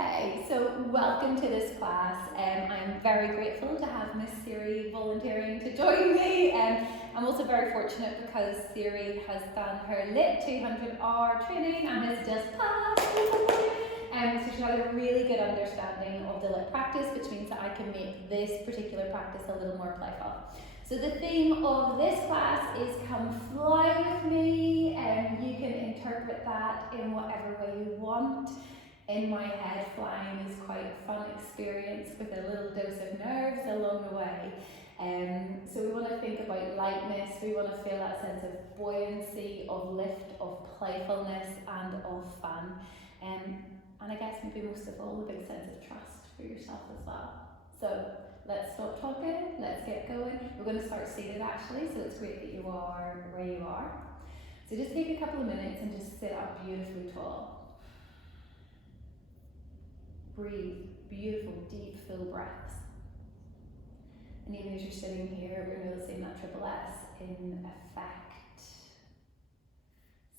Okay, so welcome to this class. I'm very grateful to have Miss Siri volunteering to join me. I'm also very fortunate because Siri has done her LYT 200-hour training and has just passed. So she has a really good understanding of the LYT practice, which means that I can make this particular practice a little more playful. So the theme of this class is come fly with me, and you can interpret that in whatever way you want. In my head, flying is quite a fun experience with a little dose of nerves along the way. So we want to think about lightness, we want to feel that sense of buoyancy, of lift, of playfulness and of fun. And I guess maybe most of all, a big sense of trust for yourself as well. So let's stop talking, let's get going. We're going to start seated actually, so it's great that you are where you are. So just take a couple of minutes and just sit up beautifully tall. Breathe, beautiful, deep, full breaths. And even as you're sitting here, we're noticing that triple S in effect.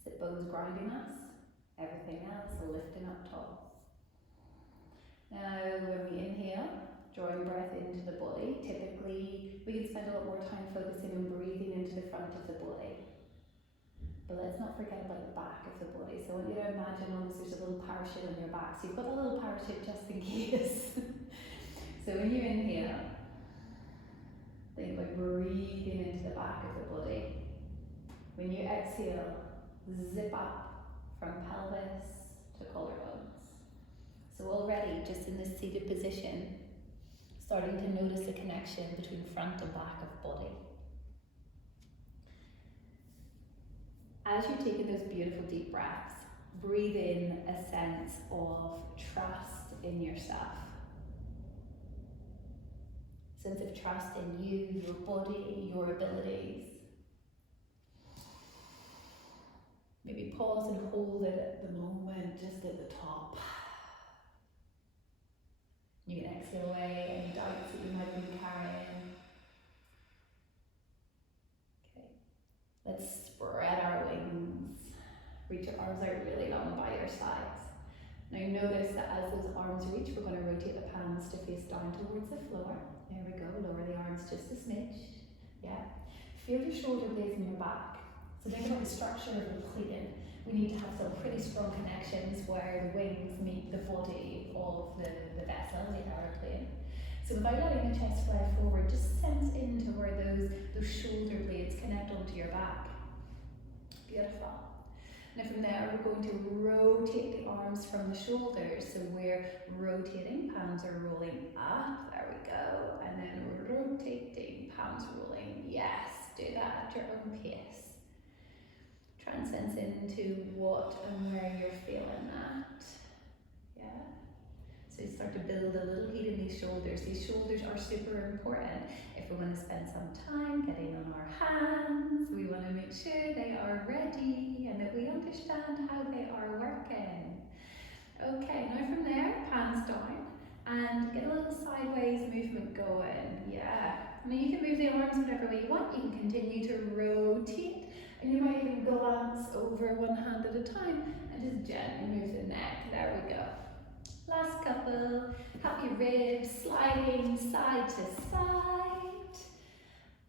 Sit bones grounding us, everything else lifting up tall. Now, when we inhale, drawing breath into the body, typically we can spend a lot more time focusing on breathing into the front of the body. But let's not forget about the back of the body. So I want you to imagine almost there's a little parachute on your back. So you've got a little parachute just in case. So when you inhale, think about breathing into the back of the body. When you exhale, zip up from pelvis to collarbones. So already, just in this seated position, starting to notice the connection between front and back of body. As you're taking those beautiful deep breaths, breathe in a sense of trust in yourself. Sense of trust in you, your body, your abilities. Maybe pause and hold it at the moment, just at the top. You can exhale away any doubts that you might be carrying. Let's spread our wings. Reach your arms out really long by your sides. Now notice that as those arms reach, we're going to rotate the palms to face down towards the floor. There we go, lower the arms just a smidge. Yeah. Feel your shoulder blades in your back. So think about the structure of the plane. We need to have some pretty strong connections where the wings meet the body of the vessel, the aeroplane. So without letting the chest fly forward, just sense into where those shoulder blades connect onto your back. Beautiful. Now from there, we're going to rotate the arms from the shoulders. So we're rotating, palms are rolling up, there we go. And then we're rotating, palms rolling. Yes, do that at your own pace. Try and sense into what and where you're feeling that. Yeah. So you start to build a little heat in these shoulders. These shoulders are super important. If we want to spend some time getting on our hands, we want to make sure they are ready and that we understand how they are working. Okay, now from there, palms down and get a little sideways movement going. Yeah. Now you can move the arms whatever way you want. You can continue to rotate, and you might even glance over one hand at a time and just gently move the neck. There we go. Last couple, happy ribs sliding side to side.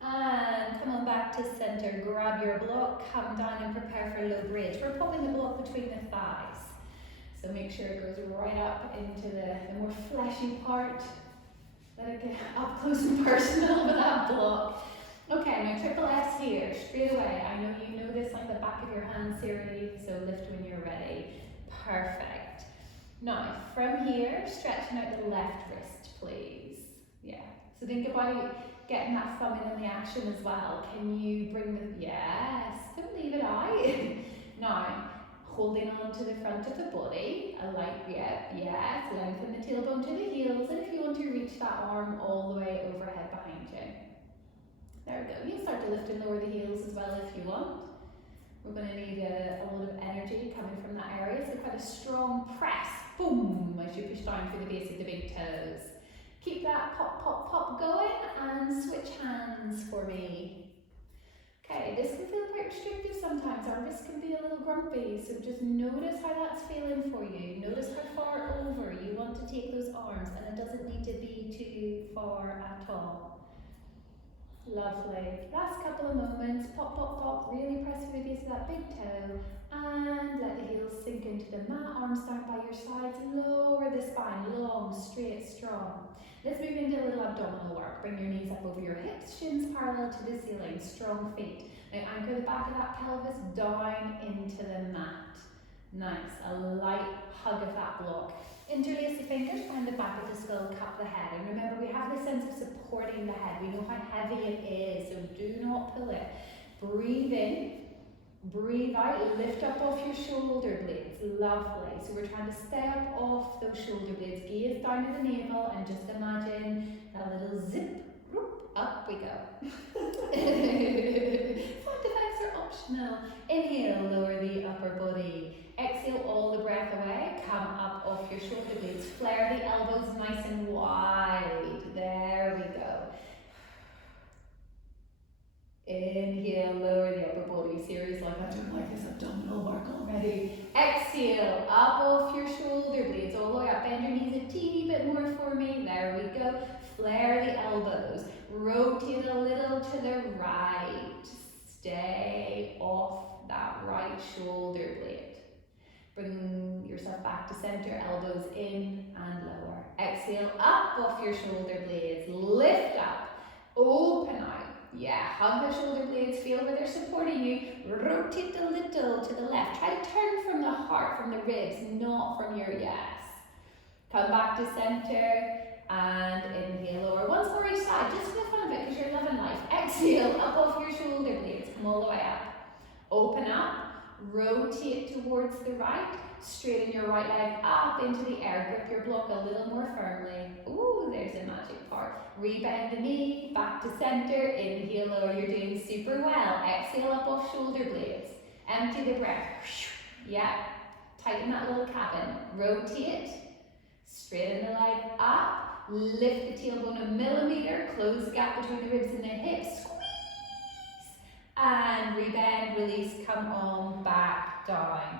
And come on back to center, grab your block, come down and prepare for low bridge. We're popping the block between the thighs. So make sure it goes right up into the more fleshy part. Let it get up close and personal with that block. Okay, now triple S here, straight away. I know you know this like the back of your hand, Siri, so lift when you're ready. Perfect. Now, from here, stretching out the left wrist, please. Yeah, so think about getting that thumb in on the action as well. Can you bring the, yes, don't leave it out. Now, holding on to the front of the body, a light grip, yes, lengthen the tailbone to the heels, and if you want to reach that arm all the way overhead behind you. There we go, you can start to lift and lower the heels as well if you want. We're going to need a lot of energy coming from that area, so quite a strong press, boom, as you push down through the base of the big toes. Keep that pop, pop, pop going, and switch hands for me. Okay, this can feel quite restrictive sometimes. Our wrist can be a little grumpy, so just notice how that's feeling for you. Notice how far over you want far at all. Lovely. Last couple of moments. Pop, pop, pop. Really press through the base of that big toe. And let the heels sink into the mat. Arms down by your sides. Lower the spine. Long, straight, strong. Let's move into a little abdominal work. Bring your knees up over your hips. Shins parallel to the ceiling. Strong feet. Now anchor the back of that pelvis down into the mat. Nice. A light hug of that block. Interlace the fingers behind the back of the skull, cup the head. And remember, we have this sense of supporting the head. We know how heavy it is, so do not pull it. Breathe in, breathe out, lift up off your shoulder blades. Lovely. So we're trying to stay up off those shoulder blades. Gaze down to the navel and just imagine that little zip. Up we go. Sound effects are optional. Inhale, lower the upper body. Exhale all the breath away. Come up off your shoulder blades. Flare the elbows nice and wide. There we go. Inhale, lower the upper body. Siri's like, I don't like this abdominal work already. Exhale, up off your shoulder blades. All the way up. Bend your knees a teeny bit more for me. There we go. Flare the elbows. Rotate a little to the right. Stay off that right shoulder blade. Bring yourself back to center, elbows in and lower. Exhale, up off your shoulder blades. Lift up, open out. Yeah, hug the shoulder blades, feel where they're supporting you. Rotate a little to the left. Try to turn from the heart, from the ribs, not from your yes. Come back to center. And inhale, lower. Once more each side, just for the fun of it, because you're loving life. Exhale, up off your shoulder blades. Come all the way up. Open up. Rotate towards the right. Straighten your right leg up into the air. Grip your block a little more firmly. Ooh, there's a magic part. Rebend the knee, back to center. Inhale, lower. You're doing super well. Exhale, up off shoulder blades. Empty the breath. Yeah. Tighten that little cabin. Rotate. Straighten the leg up. Lift the tailbone a millimeter, close the gap between the ribs and the hips, squeeze, and rebend, release, come on, back, down.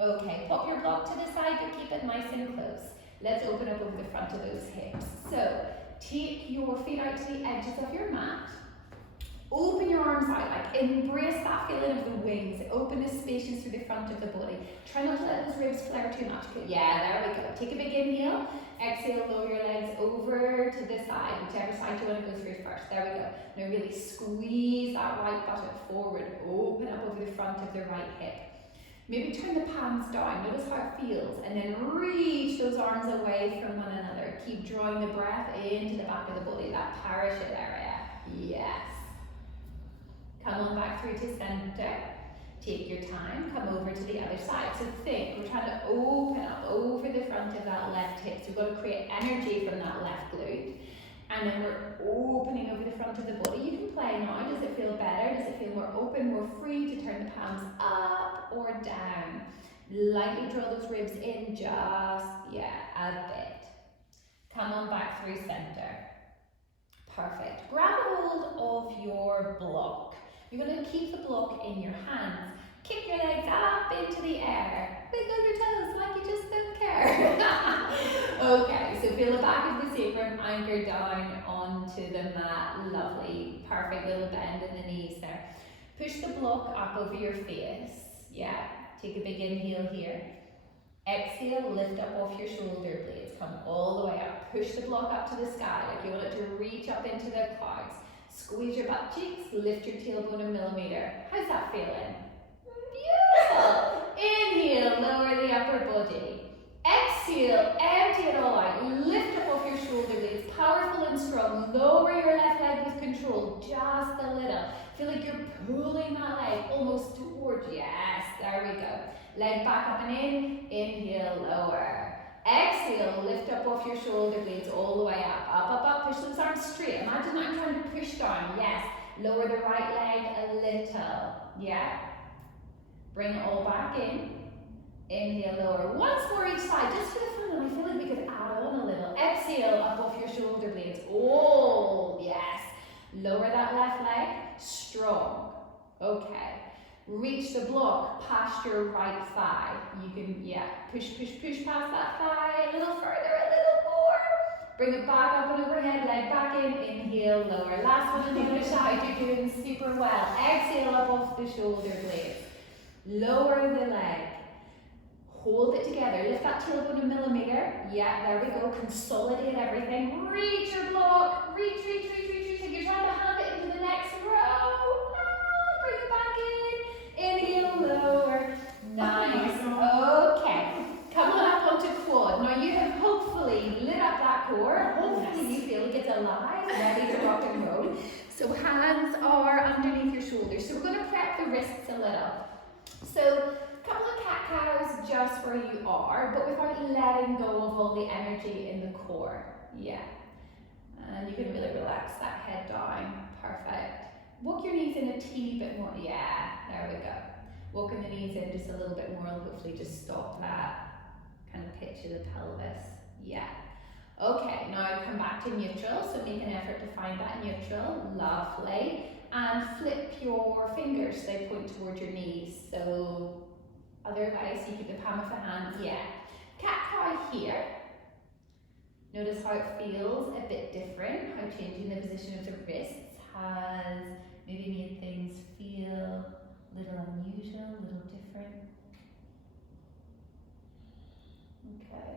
Okay, pop your block to the side, but keep it nice and close. Let's open up over the front of those hips. So, take your feet out to the edges of your mat. Open your arms out, like embrace that feeling of the wings. Open the spacious through the front of the body. Try not to let those ribs flare too much. Yeah, there we go. Take a big inhale. Exhale, lower your legs over to the side, whichever side you want to go through first. There we go. Now really squeeze that right buttock forward. Open up over the front of the right hip. Maybe turn the palms down. Notice how it feels. And then reach those arms away from one another. Keep drawing the breath into the back of the body, that parachute area. Yes. Come on back through to center. Take your time, come over to the other side. So think, we're trying to open up over the front of that left hip. So we've got to create energy from that left glute. And then we're opening over the front of the body. You can play now. Does it feel better? Does it feel more open, more free to turn the palms up or down? Lightly draw those ribs in just, a bit. Come on back through center. Perfect. Grab a hold of your block. You're going to keep the block in your hands. Kick your legs up into the air. Wiggle your toes like you just don't care. Okay, so feel the back of the sacrum anchored down onto the mat. Lovely. Perfect little bend in the knees there. Push the block up over your face. Yeah, take a big inhale here. Exhale, lift up off your shoulder blades. Come all the way up. Push the block up to the sky like you want it to reach up into the clouds. Squeeze your butt cheeks, lift your tailbone a millimeter. How's that feeling? Beautiful. Inhale, lower the upper body. Exhale, empty it all out. Lift up off your shoulder blades, powerful and strong. Lower your left leg with control, just a little. Feel like you're pulling that leg almost towards, yes, there we go. Leg back up and in, inhale, lower. Exhale, lift up off your shoulder blades all the way up, up, up, up, push those arms straight. Imagine I'm trying to push down, yes. Lower the right leg a little, yeah. Bring it all back in. Inhale, lower. Once more each side, just for the fun, and I feel like we could add on a little. Exhale, up off your shoulder blades. Oh, yes. Lower that left leg, strong. Okay. Reach the block past your right thigh. You can, push, push, push past that thigh a little further, a little more. Bring it back up and overhead, leg back again, inhale, lower. Last one on the other side, you're doing super well. Exhale up off the shoulder blades. Lower the leg. Hold it together. Lift that tailbone a millimeter. Yeah, there we go. Consolidate everything. Reach your block. Reach. You're trying to hand it into the next row. Bring it back in. Inhale, lower. Nice. Okay. Come on up onto quad. Now you have hopefully lit up that core. Hopefully you feel like it's alive, ready to rock and roll. So hands are underneath your shoulders. So we're going to prep the wrists a little. So couple of cat-cows just where you are, but without letting go of all the energy in the core. Yeah. And you can really relax that head down. Perfect. Walk your knees in a teeny bit more. Yeah, there we go. Walking the knees in just a little bit more, hopefully just stop that kind of pitch of the pelvis. Yeah. Okay, now come back to neutral, so make an effort to find that neutral. Lovely. And flip your fingers so they point towards your knees. So otherwise, you keep the palm of the hand, yeah. Cat-cow here. Notice how it feels a bit different, how changing the position of the wrists has maybe made things feel a little unusual, a little different. Okay.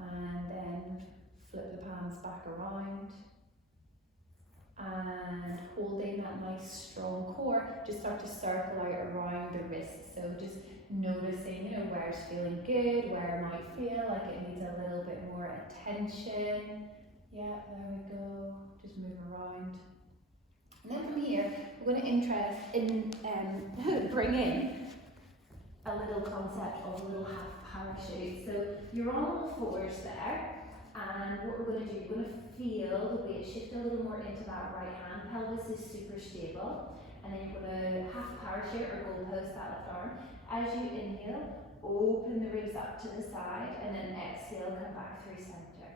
And then flip the palms back around. And holding that nice strong core, just start to circle out around the wrists. So just noticing, where it's feeling good, where it might feel like it needs a little bit more attention. Yeah, there we go. Just move around. And then from here, we're going to bring in a little concept of a little half parachute. So you're on all fours there. And what we're going to do, we're going to feel the weight shift a little more into that right hand. Pelvis is super stable. And then you're going to half parachute or goal post that left arm. As you inhale, open the ribs up to the side. And then exhale, come back through center.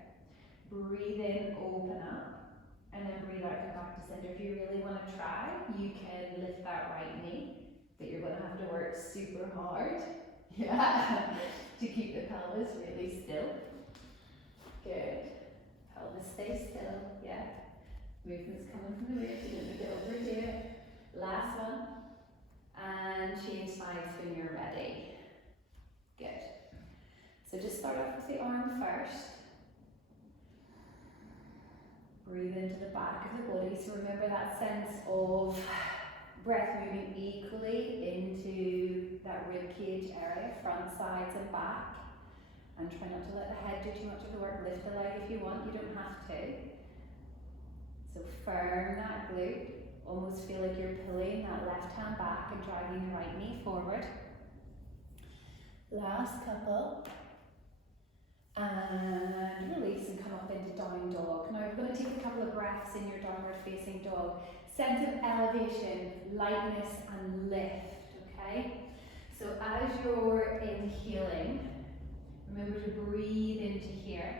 Breathe in, open up. And then breathe out, come back to center. If you really want to try, you can lift that right knee. But you're going to have to work super hard. Yeah. To keep the pelvis really still. Good. Pelvis stay still. Yeah. Movement's coming from the ribs. You don't need to overdo it. Last one. And change sides when you're ready. Good. So just start off with the arm first. Breathe into the back of the body. So remember that sense of breath moving equally into that rib cage area, front, sides and back. And try not to let the head do too much of the work. Lift the leg if you want, you don't have to. So firm that glute. Almost feel like you're pulling that left hand back and driving the right knee forward. Last couple. And release and come up into down dog. Now we're going to take a couple of breaths in your downward facing dog. Sense of elevation, lightness and lift, okay? So as you're inhaling, remember to breathe into here.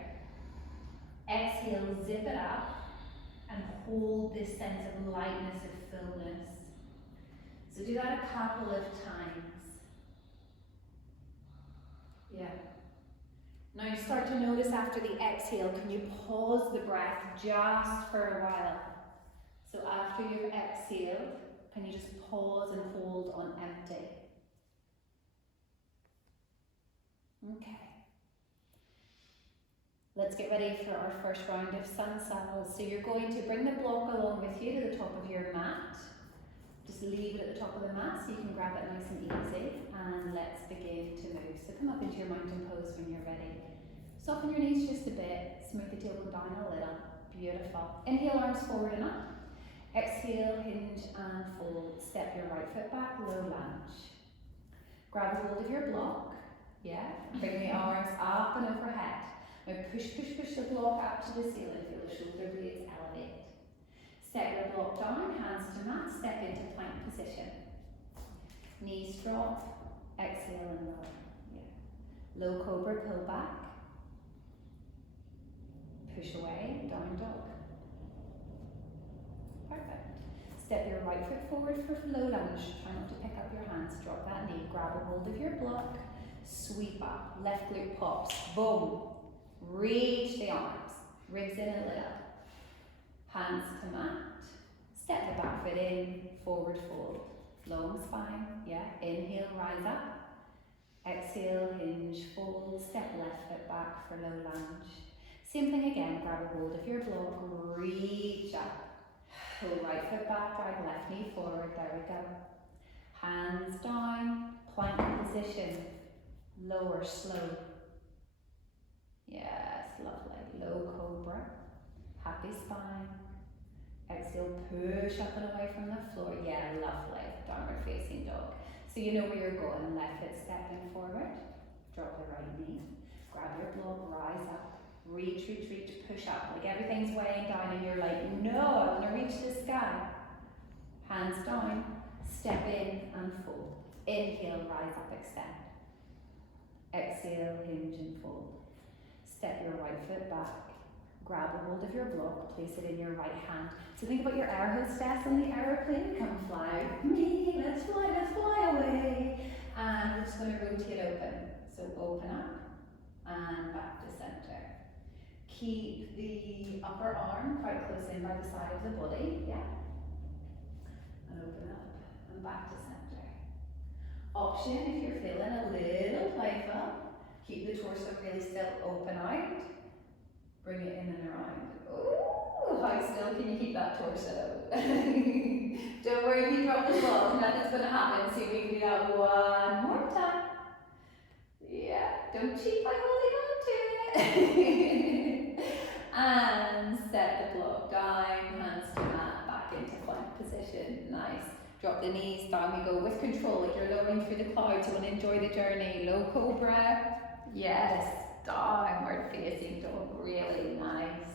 Exhale, zip it up and hold this sense of lightness, of fullness. So do that a couple of times. Yeah. Now you start to notice after the exhale, can you pause the breath just for a while? So after you've exhaled, can you just pause and hold on empty? Okay. Let's get ready for our first round of sun saddles. So you're going to bring the block along with you to the top of your mat. Just leave it at the top of the mat so you can grab it nice and easy. And let's begin to move. So come up into your mountain pose when you're ready. Soften your knees just a bit. Smooth the tailbone down a little. Beautiful. Inhale, arms forward and up. Exhale, hinge and fold. Step your right foot back, low lunge. Grab a hold of your block. Yeah. Bring the arms up and overhead. Now push the block up to the ceiling. Feel the shoulder blades elevate. Step your block down, hands to mat, step into plank position. Knees drop, exhale and lower. Yeah. Low cobra, pull back. Push away, down dog. Perfect. Step your right foot forward for low lunge. Try not to pick up your hands. Drop that knee. Grab a hold of your block. Sweep up. Left glute pops. Boom. Reach the arms. Ribs in a little. Hands to mat. Step the back foot in, forward fold. Long spine, yeah. Inhale, rise up. Exhale, hinge, fold. Step left foot back for low lunge. Same thing again, grab a hold of your block, reach up. Pull right foot back, drag left knee forward, there we go. Hands down, plank position. Lower, slow. Yes, lovely. Low cobra. Happy spine. Exhale, push up and away from the floor. Yeah, lovely. Downward facing dog. So you know where you're going. Left foot stepping forward. Drop the right knee. Grab your block, rise up. Reach, reach, reach, push up. Like everything's weighing down and you're like, no, I want to reach the sky. Hands down. Step in and fold. Inhale, rise up, extend. Exhale, hinge and fold. Step your right foot back. Grab a hold of your block, place it in your right hand. So think about your air hostess on the aeroplane. Come fly with me, let's fly away. And we're just going to rotate open. So open up and back to center. Keep the upper arm quite close in by the side of the body, yeah. And open up and back to center. Option if you're feeling a little playful, keep the torso really still, open out. Bring it in and around. Ooh, how still can you keep that torso? Don't worry if you drop the block, nothing's going to happen. So we can do that one more time. Yeah, don't cheat by holding on to it. And set the block down, hands to mat, back into plank position. Nice. Drop the knees down. We go with control, like you're lowering through the clouds. You want to enjoy the journey. Low cobra. Yes. Downward facing dog, really nice.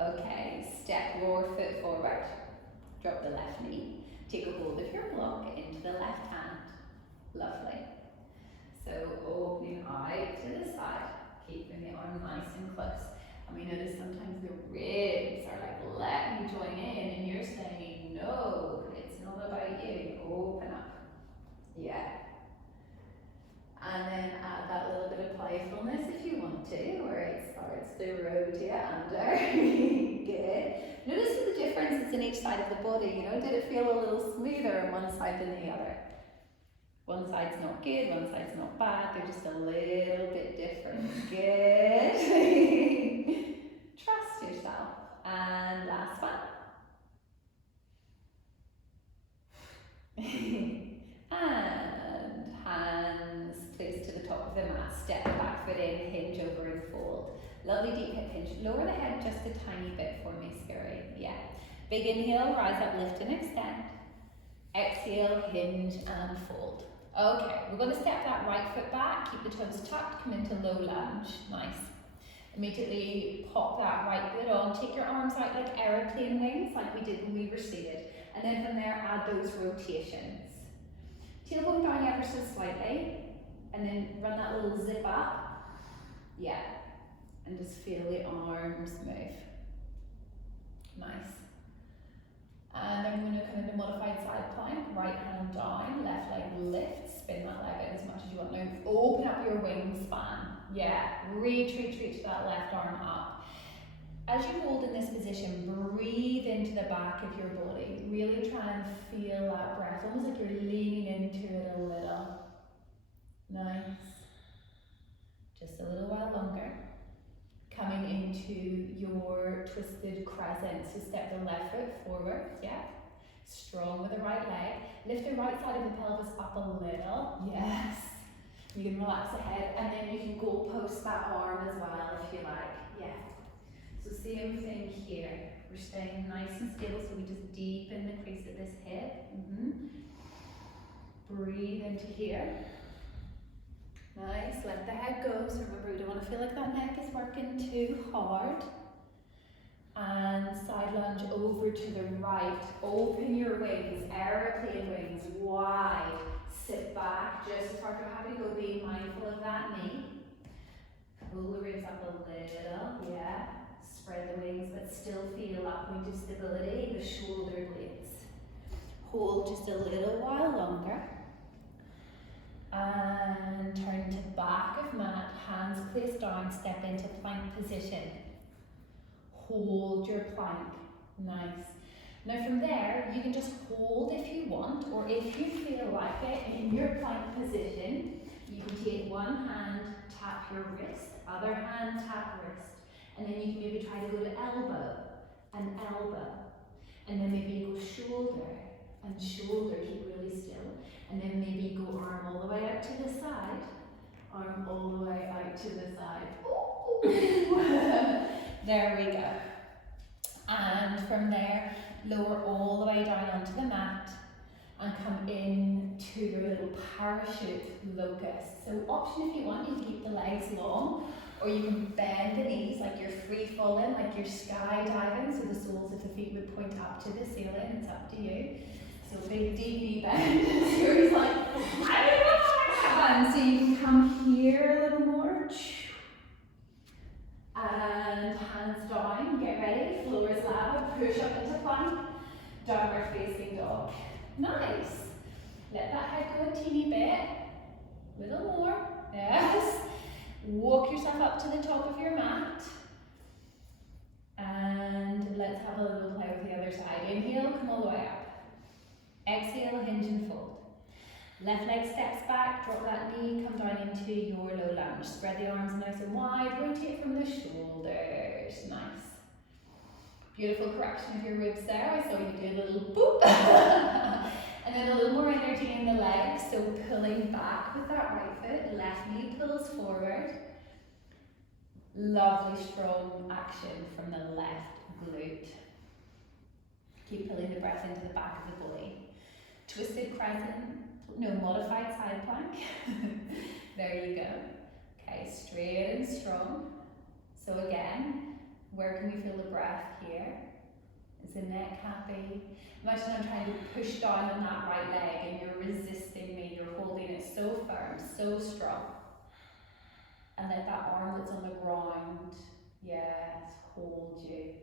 Okay, step your foot forward, drop the left knee, take a hold of your block into the left hand. Lovely. So opening out to the side, keeping the arm nice and close. And we notice sometimes the ribs are like, let me join in, and you're saying, no, it's not about you. Open up. Yeah. And then add that little bit of playfulness if you want to, where it starts to rotate under. Good. Notice the differences in each side of the body, you know, did it feel a little smoother on one side than the other? One side's not good, one side's not bad, they're just a little bit different. Good. Trust yourself. And last one. And hands placed to the top of the mat, step the back foot in, hinge over and fold. Lovely deep hip hinge. Lower the head just a tiny bit for me, Siri. Yeah. Big inhale, rise up, lift and extend. Exhale, hinge and fold. Okay, we're going to step that right foot back, keep the toes tucked, come into low lunge. Nice. Immediately pop that right foot on, take your arms out like aeroplane wings, like we did when we were seated. And then from there, add those rotations. Tailbone down ever so slightly, and then run that little zip up. Yeah, and just feel the arms move. Nice. And then we're going to come into modified side plank, right hand down, left leg lift, spin that leg out as much as you want. Now open up your wingspan. Yeah, reach that left arm up. As you hold in this position, breathe into the back of your body. Really try and feel that breath, almost like you're leaning into it a little. Nice. Just a little while longer. Coming into your twisted crescent. So step the left foot forward, yeah. Strong with the right leg. Lift the right side of the pelvis up a little. Yes. You can relax the head, and then you can goal post that arm as well if you like. Yeah. So same thing here. We're staying nice and stable, so we just deepen the crease of this hip. Breathe into here. Nice, let the head go. So remember, we don't want to feel like that neck is working too hard. And side lunge over to the right. Open your wings, aeroplane wings, wide. Sit back, just as far as you're happy to go, being mindful of that knee. Pull the ribs up a little, yeah. Spread the wings, but still feel that point of stability, the shoulder blades. Hold just a little while longer. And turn to back of mat, hands placed down, step into plank position. Hold your plank. Nice. Now from there, you can just hold if you want, or if you feel like it, in your plank position, you can take one hand, tap your wrist, other hand, tap wrist, and then you can maybe try to go to elbow, and elbow, and then maybe you go shoulder, and shoulder, keep really still, and then maybe you go arm all the way out to the side, arm all the way out to the side. There we go. And from there, lower all the way down onto the mat and come into your little parachute locust. So option if you want, you can keep the legs long, or you can bend the knees like you're free falling, like you're skydiving, so the soles of the feet would point up to the ceiling. It's up to you. So big deep knee bend. Siri's like, I don't know. And so you can come here a little more. And hands down, get ready, floor is level, push up into plank, downward facing dog. Nice. Let that head go a teeny bit, little more, yes. Walk yourself up to the top of your mat. And let's have a little play with the other side. Inhale, come all the way up. Exhale, hinge and fold. Left leg steps back, drop that knee, come down into your low lunge. Spread the arms nice and wide, rotate from the shoulders. Nice. Beautiful correction of your ribs there. I saw you do a little boop. And then a little more energy in the legs, so pulling back with that right foot, left knee pulls forward. Lovely strong action from the left glute. Keep pulling the breath into the back of the body. Twisted crescent. No, modified side plank. There you go. Okay, straight and strong. So again, where can we feel the breath here? Is the neck happy? Imagine I'm trying to push down on that right leg and you're resisting me. You're holding it so firm, so strong. And let that arm that's on the ground, yes, hold you.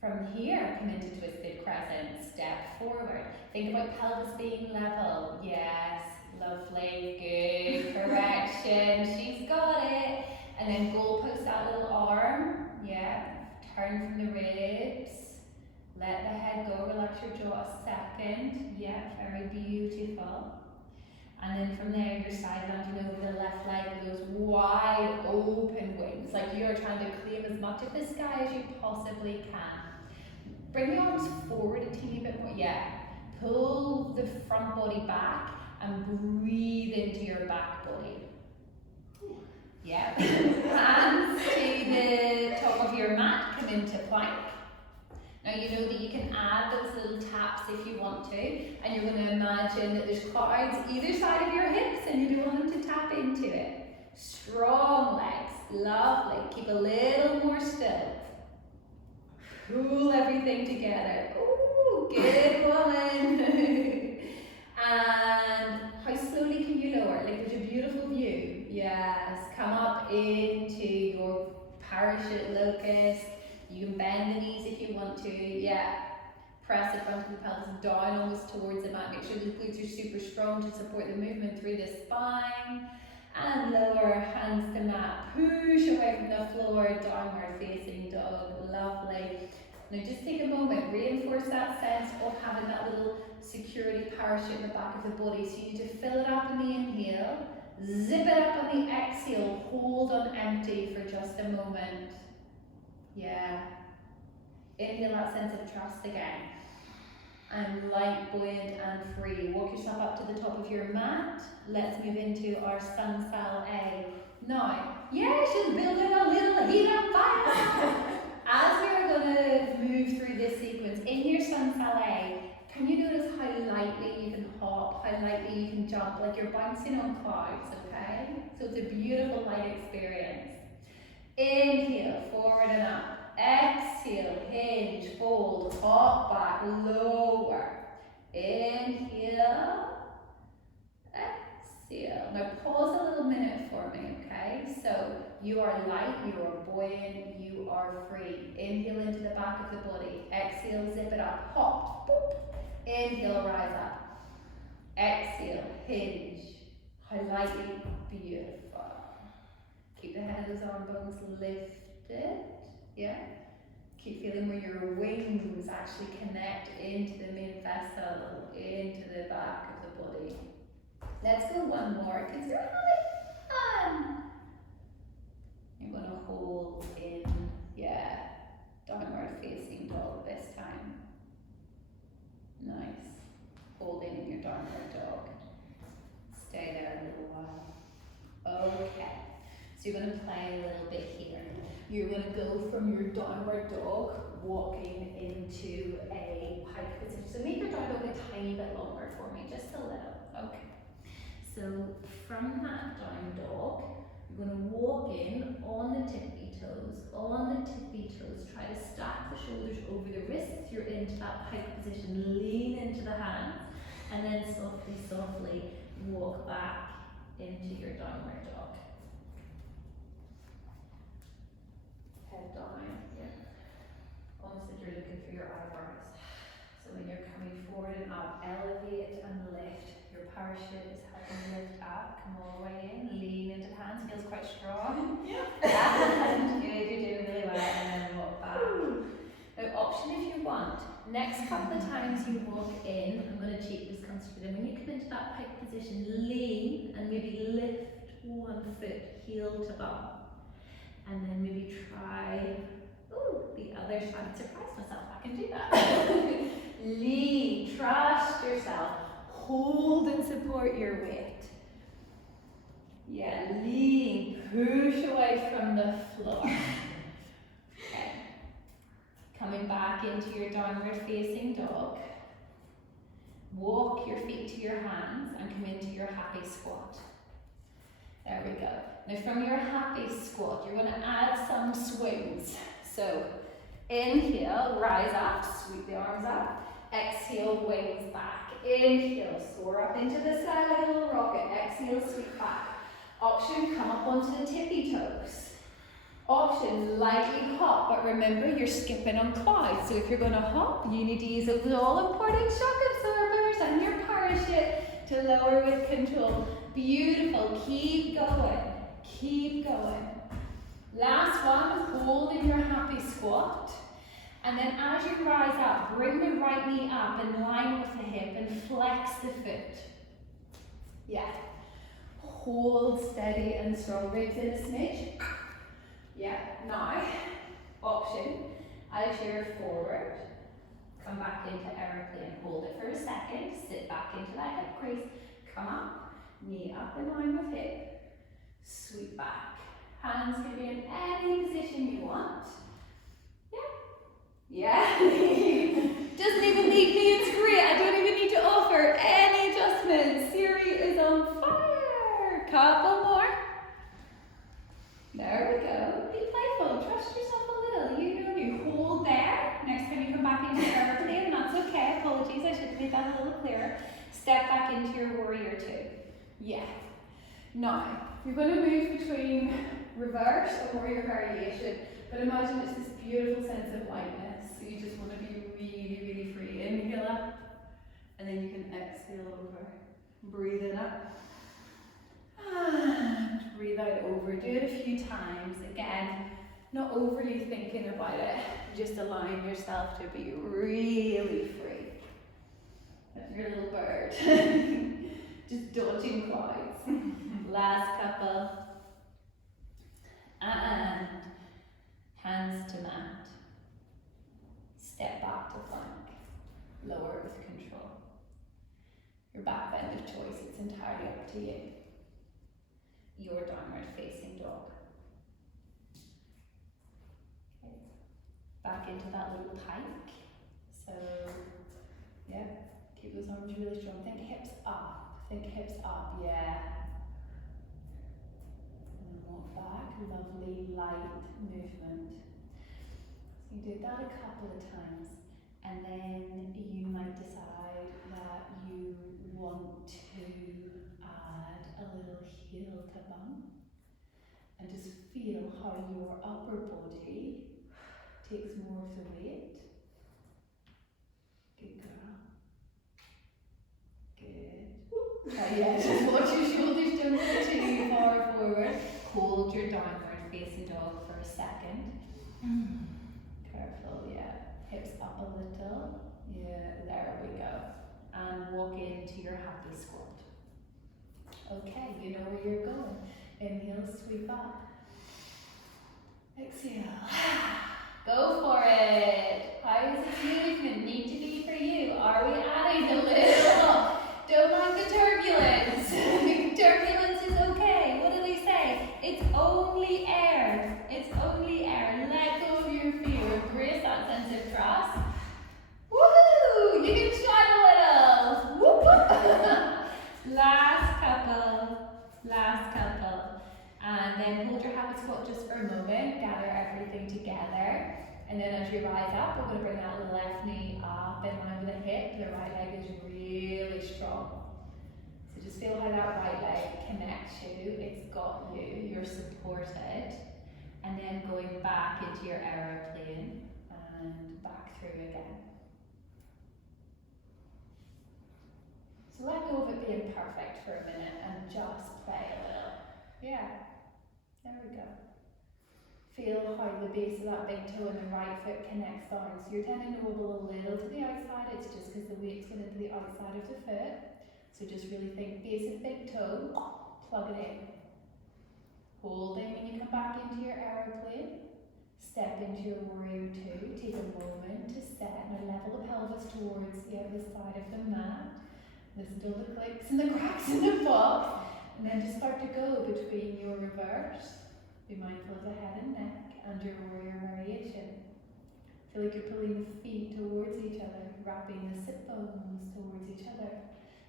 From here, come into twisted crescent, step forward. Think about pelvis being level. Yes, lovely, good, correction, she's got it. And then goalpost that little arm, yeah, turn from the ribs. Let the head go, relax your jaw a second. Yeah, very beautiful. And then from there, you're side landing over the left leg with those wide open wings, like you're trying to claim as much of the sky as you possibly can. Bring the arms forward a teeny bit more. Yeah. Pull the front body back and breathe into your back body. Yeah. Hands to the top of your mat, come into plank. Now you know that you can add those little taps if you want to, and you're going to imagine that there's clouds either side of your hips and you don't want them to tap into it. Strong legs, lovely. Keep a little more still. Pull everything together. Ooh, good woman. And how slowly can you lower? Like there's a beautiful view. Yes, come up into your parachute locust. You can bend the knees if you want to. Yeah. Press the front of the pelvis down almost towards the mat. Make sure the glutes are super strong to support the movement through the spine. And lower, hands to mat. Push away from the floor, downward facing dog. Lovely. Now just take a moment, reinforce that sense of having that little security parachute in the back of the body. So you need to fill it up in the inhale, zip it up on the exhale, hold on empty for just a moment. Yeah. Inhale that sense of trust again. And light, buoyant and free. Walk yourself up to the top of your mat. Let's move into our sun cell A. Now, yeah, she's building a little heat on fire. As we are going to move through this sequence, in your sun cell A, can you notice how lightly you can hop, how lightly you can jump, like you're bouncing on clouds, okay? So it's a beautiful light experience. Inhale, forward and up. Exhale, hinge, fold, hop back, lower. Inhale, exhale. Now pause a little minute for me, okay? So you are light, you are buoyant, you are free. Inhale into the back of the body. Exhale, zip it up, hop, boop. Inhale, rise up. Exhale, hinge. How lightly, beautiful. Keep the head of those arm bones lifted. Yeah. Keep feeling where your wings actually connect into the mid-vessel, into the back of the body. Let's go one more, because you're having fun. You're going to hold in, yeah, downward facing dog this time. Nice. Holding in your downward dog. Stay there a little while. Okay. So you're going to play a little bit here. You're going to go from your downward dog, walking into a pike position. So make your down dog a tiny bit longer for me, just a little. Okay. So from that down dog, you're going to walk in on the tippy toes. On the tippy toes, try to stack the shoulders over the wrists. You're into that pike position. Lean into the hands, and then softly, softly walk back into your downward dog. Head down, yeah. Almost like you're looking through your eyebrows. So when you're coming forward and up, elevate and lift. Your parachute is helping lift up. Come all the way in, lean into the hands. Feels quite strong. Yeah. And good, you're doing really well. And then walk back. Now, option if you want. Next couple of times you walk in, I'm going to cheat this concept. When you come into that pike position, lean and maybe lift one foot, heel to bum. And then maybe try the other side. Surprise myself, I can do that. Lean, trust yourself. Hold and support your weight. Yeah, lean, push away from the floor. Okay. Coming back into your downward facing dog. Walk your feet to your hands and come into your happy squat. There we go. Now from your happy squat, you're going to add some swings. So inhale, rise up, sweep the arms up. Exhale, wings back. Inhale, soar up into the sky like a little rocket. Exhale, sweep back. Option, come up onto the tippy toes. Option, lightly hop, but remember you're skipping on clouds. So if you're going to hop, you need to use those all-important shock absorbers and your parachute to lower with control. Beautiful, keep going, keep going. Last one, hold in your happy squat. And then as you rise up, bring the right knee up in line with the hip and flex the foot. Yeah. Hold steady and strong, ribs in a smidge. Yeah, now, option, as you're forward, come back into aeroplane, hold it for a second, sit back into that hip crease, come up, knee up in line with hip, sweep back. Hands can be in any position you want. Yeah. Doesn't even need me, it's great. I don't even need to offer any adjustments. Siri is on fire. Couple more. There we go. Be playful. Trust yourself a little. You know you hold there. Next time you come back into your airplane, that's okay. Apologies, I should have made that a little clearer. Step back into your warrior two. Yeah. Now, you're going to move between reverse and warrior variation. But imagine it's this beautiful sense of lightness. So you just want to be really, really free. Inhale up, and then you can exhale over. Breathe in up, and breathe out over. Do it a few times. Again, not overly thinking about it. Just allowing yourself to be really free. That's your little bird. Just dodging clouds. Last couple. And hands to mat. Step back to plank. Lower with control. Your back bend of choice, it's entirely up to you. Your downward facing dog. Okay. Back into that little pike. So, yeah, keep those arms really strong. Think hips up. Think hips up, yeah. Walk back, lovely light movement. So you did that a couple of times, and then you might decide that you want to add a little heel to bum, and just feel how your upper body takes more of the weight. Good girl. Good. Yeah, just watch your shoulders don't go too far forward. Hold your downward facing dog for a second. Careful. hips up a little. Yeah, there we go. And walk into your happy squat. Okay, you know where you're going. Inhale, sweep up. Exhale. Go for it. How does this movement need to be for you? Are we adding a little? Don't mind the turbulence. Turbulence is okay. What do they say? It's only air. It's only air. Let go of your fear. Embrace that sense of trust. Woohoo! You can shine a little. Whoop, whoop. Last couple. Last couple. And then hold your happy squat just for a moment. Gather everything together. And then as you rise up, we're going to bring that left knee up in line with the hip. The right leg is really strong. So just feel how that right leg connects you. It's got you. You're supported. And then going back into your aeroplane and back through again. So let go of it being perfect for a minute and just play a little. Yeah. There we go. Feel how the base of that big toe and the right foot connects down. So you're tending to wobble a little to the outside. It's just because the weight's going into the outside of the foot. So just really think base of big toe, plug it in. Hold in when you come back into your aeroplane. Step into your warrior two. Take a moment to set. Now level the pelvis towards the other side of the mat. Listen to all the clicks and the cracks in the box. And then just start to go between your reverse. Be mindful of the head and neck and your warrior variation. Feel like you're pulling the feet towards each other, wrapping the sit bones towards each other.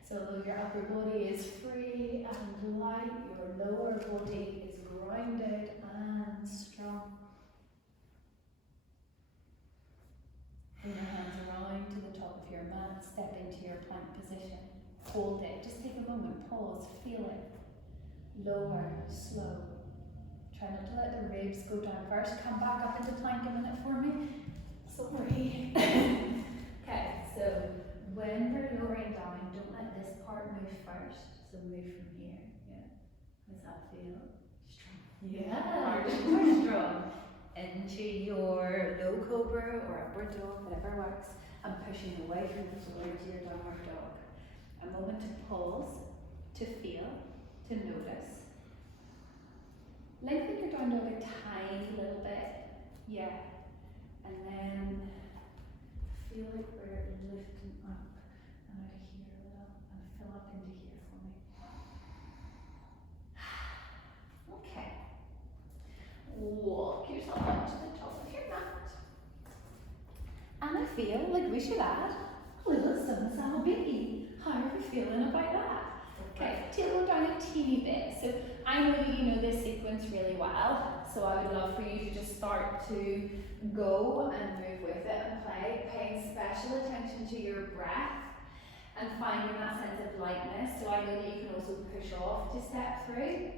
So although your upper body is free and light, your lower body is grounded and strong. Bring your hands around to the top of your mat, step into your plank position. Hold it, just take a moment, pause, feel it. Lower, slow. Try not to let the ribs go down first. Come back up into plank a minute for me. Sorry. Okay, so when we're lowering down, don't let this part move first. So move from here. Yeah. How does that feel? Strong. Yeah, strong. Into your low cobra or upward dog, whatever works. And pushing away from the floor into your downward dog. A moment to pause, to feel, to notice. Lengthen your down dog a tiny little bit. Yeah. And then feel like we're lifting up and out of here a little and fill up into here for me. Okay. Walk yourself up to the top of your mat. And I feel like we should add a little salami. How are we feeling about that? Okay, tail down a teeny bit. So I know that you know this sequence really well, so I would love for you to just start to go and move with it and play, paying special attention to your breath and finding that sense of lightness. So I know that you can also push off to step through.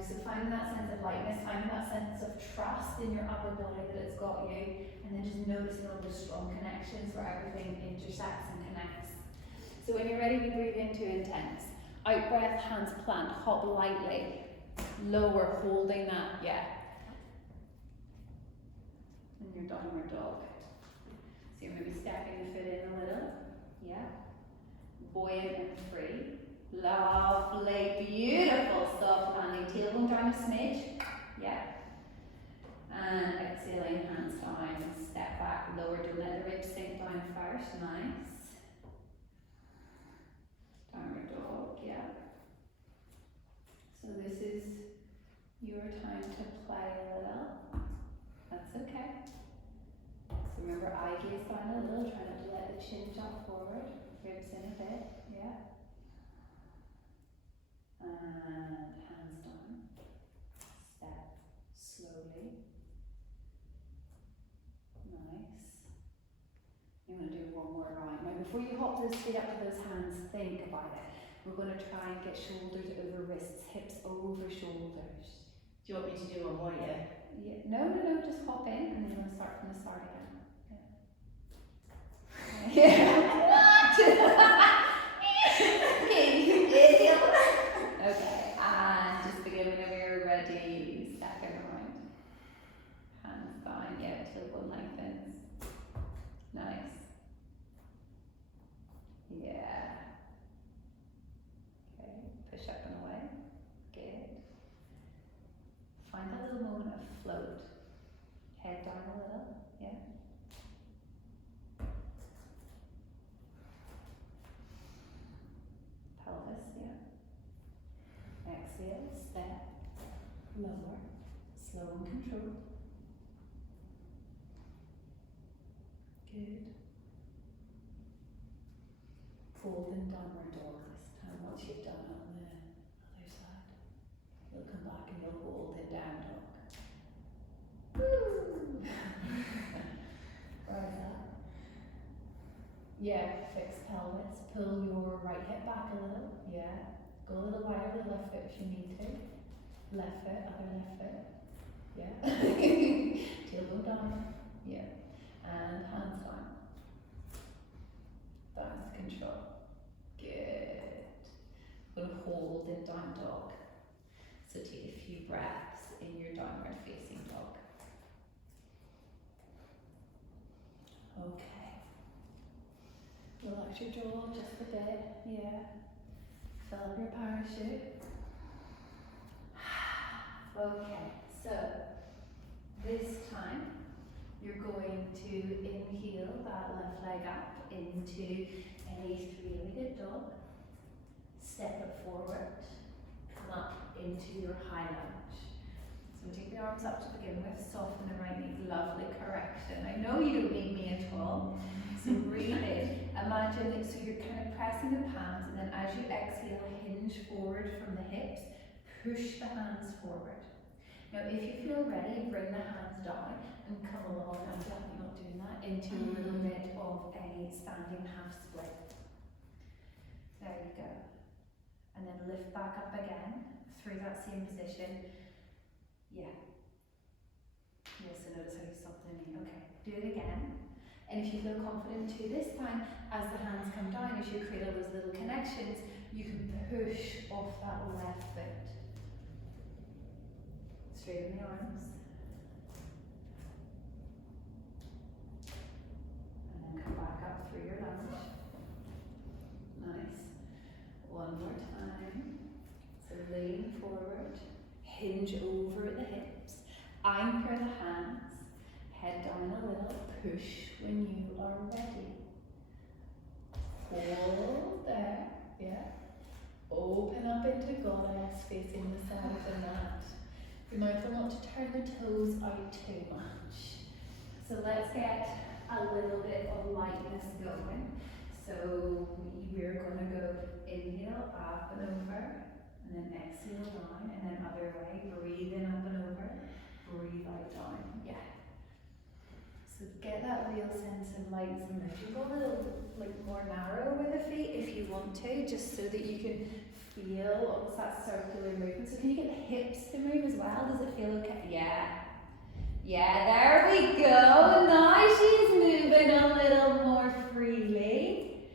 So finding that sense of lightness, finding that sense of trust in your upper body that it's got you, and then just noticing all those strong connections where everything intersects and connects. So when you're ready, we breathe into intense. Out breath, hands plant, hop lightly. Lower, holding that, yeah. And your downward dog. So you're maybe stepping the foot in a little, yeah. Buoyant and free. Lovely, beautiful, soft landing. Tailbone down a smidge, yeah. And exhaling, hands down, step back, lower, don't let the ribs sink down first, nice. Downward dog, yeah. So this is your time to play a little. That's okay. So remember, eye gaze down a little, try not to let the chin jump forward, ribs in a bit, yeah. And hands down. Step slowly. Nice. I'm going to do one more round. Now before you hop those feet up to those hands, think about it. We're going to try and get shoulders over wrists, hips over shoulders. Do you want me to do one more, yeah? Yeah. No, just hop in and then we'll start from the start again. Yeah. Okay, okay, and just begin whenever you're ready. Second round. Hands down, yeah, tailbone lengthens. float. Head down a little, yeah. Pelvis, yeah. Exhale, step, lower, slow and controlled. Good. Fold in downward dog this time once you've done it on the other side. You'll come back and you'll hold in down dog. Woo! Rise up. Yeah, fix pelvis. Pull your right hip back a little. Yeah. Go a little wider with the left foot if you need to. Left foot, other left foot. Yeah. Tailbone down. Yeah. And hands down. That's control. Good. We'll hold in down dog. So take a few breaths in your downward facing dog. Okay. Relax your jaw just a bit. Yeah. Fill up your parachute. Okay, so this time you're going to inhale that left leg up into a three-legged dog. Step it forward. Come up into your high lunge. So take the arms up to begin with. Soften the right knee. Lovely correction. I know you don't need me at all. So breathe in. Imagine that so you're kind of pressing the palms, and then as you exhale, hinge forward from the hips. Push the hands forward. Now if you feel ready, bring the hands down and come along. I'm definitely not doing that. Into a little bit of a standing half split. There you go. And then lift back up again through that same position. Yeah. Yes, so notice how you stop the knee. Okay, do it again. And if you feel confident too this time, as the hands come down, as you create all those little connections, you can push off that left foot. Straighten the arms. And then come back up through your lunge. Nice. One more time. So lean forward, hinge over at the hips, anchor the hands, head down a little, push when you are ready. Hold there, yeah. Open up into goddess, facing the side of the mat. Be mindful not to turn the toes out too much. So let's get a little bit of lightness going. So we're going to go inhale up and over, and then exhale down, and then other way. Breathe in up and over, breathe out down. Yeah. So get that real sense of lightness and motion. Go a little more narrow with the feet if you want to, just so that you can feel almost that circular movement. So can you get the hips to move as well? Does it feel okay? Yeah. Yeah, there we go. Now she's moving a little more freely.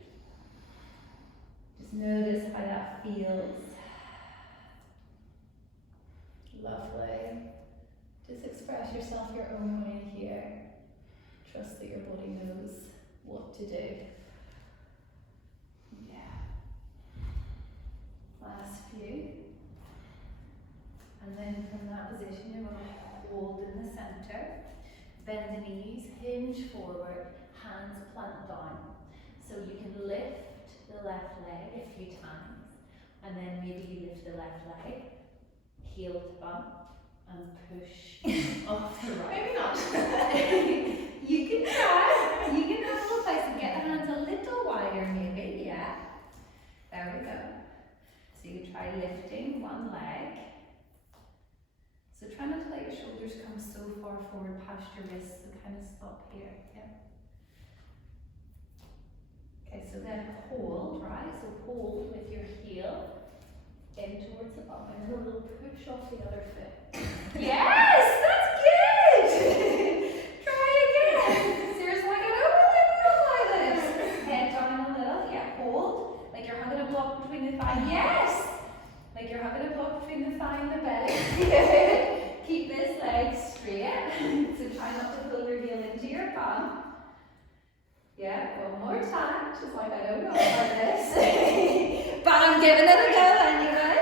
Just notice how that feels. Lovely. Just express yourself your own way here. Trust that your body knows what to do. Yeah. Last few. And then from that position, you're going to hold in the center. Bend the knees, hinge forward, hands plant down. So you can lift the left leg a few times, and then maybe you lift the left leg, heel to bump, and push off to right. Maybe not. You can try. You can have a little place and get the hands a little wider maybe, yeah. There we go. So you can try lifting one leg. So try not to let your shoulders come so far forward past your wrists, so kind of stop here, yeah. Okay, so then hold, right? So hold with your heel in towards the bum and a little push off the other foot. Yes, that's good! Try again. Seriously, like, like this. Head down a little, yeah, hold. Like you're hugging a block between the thigh. Yes! Like you're hugging a block between the thigh and the belly. Keep this leg straight. So try not to pull your heel into your bum. Yeah, one more time. She's like, I don't know about this. But I'm giving it a go anyway.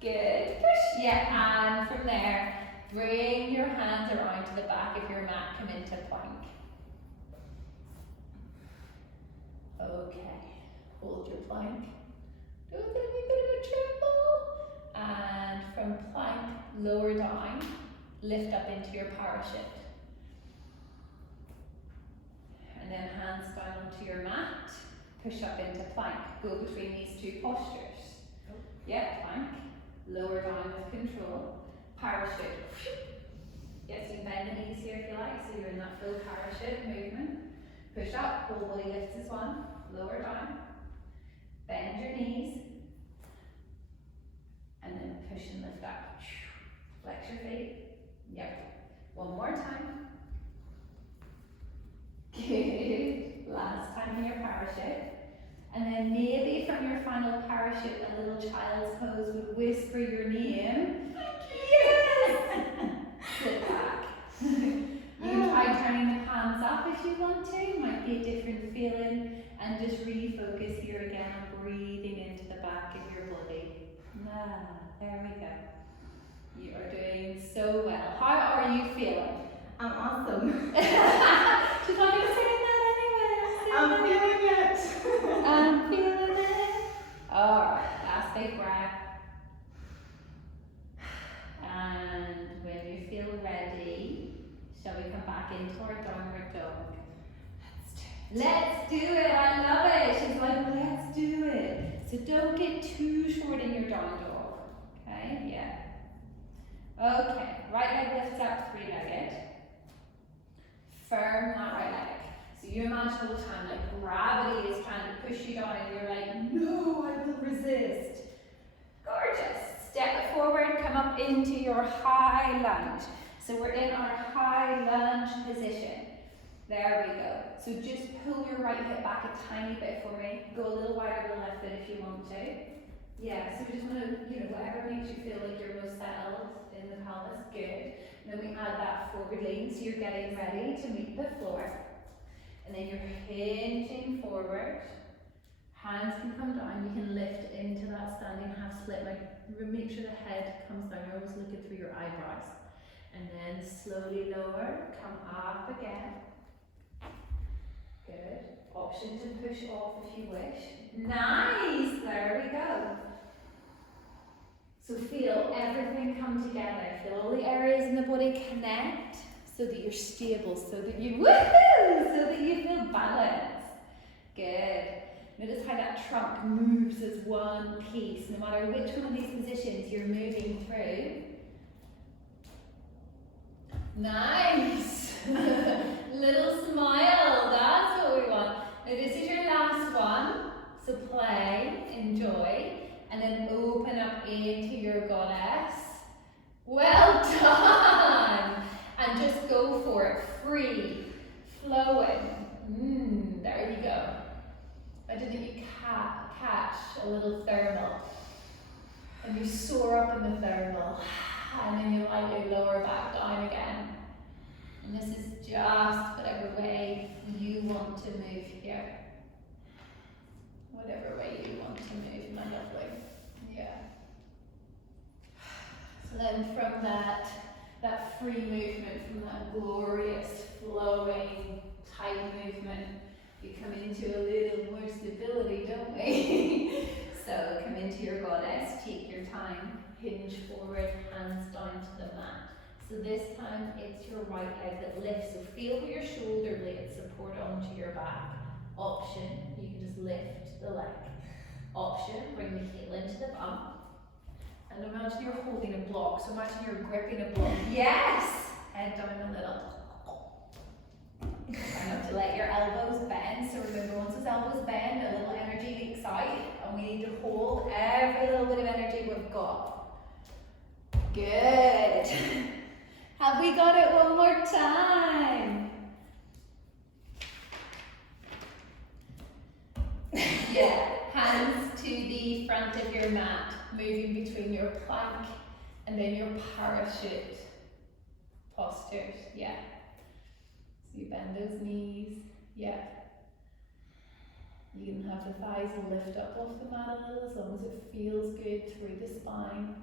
Good. Push. Yeah, and from there, bring your your hands around to the back of your mat, come into plank. Okay, hold your plank. Do a wee bit of a tremble. And from plank, lower down, lift up into your parachute. And then hands down onto your mat, push up into plank. Go between these two postures. Yeah, plank, lower down with control, parachute. Yes, you can bend the knees here if you like, so you're in that full parachute movement. Push up, whole body lifts as one, lower down, bend your knees, and then push and lift up. Flex your feet. Yep. One more time. Good. Last time in your parachute. And then maybe from your final parachute, a little child's pose would whisper your name. Yes! Sit back. You can try turning the palms up if you want to. Might be a different feeling. And just refocus here again on breathing into the back of your body. There we go. You are doing so well. How are you feeling? I'm awesome. She's not going to say that anyway. I'm feeling it. I'm feeling it. Alright, last big breath. And when you feel ready, shall we come back into our downward dog? Let's do it. I love it. She's like, let's do it. So don't get too short in your down dog. Okay, yeah. Okay, right leg lifts up, three-legged. Firm that right leg. So you imagine all the time, like gravity is trying to push you down and you're like, no, I will resist. Gorgeous. Step it forward, come up into your high lunge. So we're in our high lunge position. There we go. So just pull your right hip back a tiny bit for me. Go a little wider to the left foot if you want to. Yeah, so we just want to, whatever makes you feel like you're most settled in the pelvis, good. And then we add that forward lean, so you're getting ready to meet the floor. And then you're hinging forward. Hands can come down, you can lift into that standing half split. Make sure the head comes down, you're always looking through your eyebrows. And then slowly lower, come up again. Good. Option to push off if you wish. Nice! There we go. So feel everything come together. Feel all the areas in the body connect so that you're stable, so that you feel balanced. Good. Notice how that trunk moves as one piece, no matter which one of these positions you're moving through. Nice! Little smile, that's what we want. Now this is your last one, so play, enjoy, and then open up into your goddess. Well done! And just go for it, free, flowing. There you go. I did that you catch a little thermal, and you soar up in the thermal, and then you lightly lower back down again. And this is just whatever way you want to move here. Whatever way you want to move, my lovely. Yeah. So then from that free movement, from that glorious, flowing, tight movement, we come into a little more stability, don't we? So come into your goddess, take your time, hinge forward, hands down to the mat. So this time it's your right leg that lifts, so feel where your shoulder blades support onto your back. Option, you can just lift the leg. Option, bring the heel into the bum. And imagine you're holding a block, so imagine you're gripping a block. Yes! Head down a little. Try not to let your elbows bend, so remember once those elbows bend, a little energy leaks out, and we need to hold every little bit of energy we've got. Good. Have we got it one more time? Yeah, hands to the front of your mat, moving between your plank and then your parachute postures, yeah. So you bend those knees, yeah. You can have the thighs lift up off the mat a little as long as it feels good through the spine.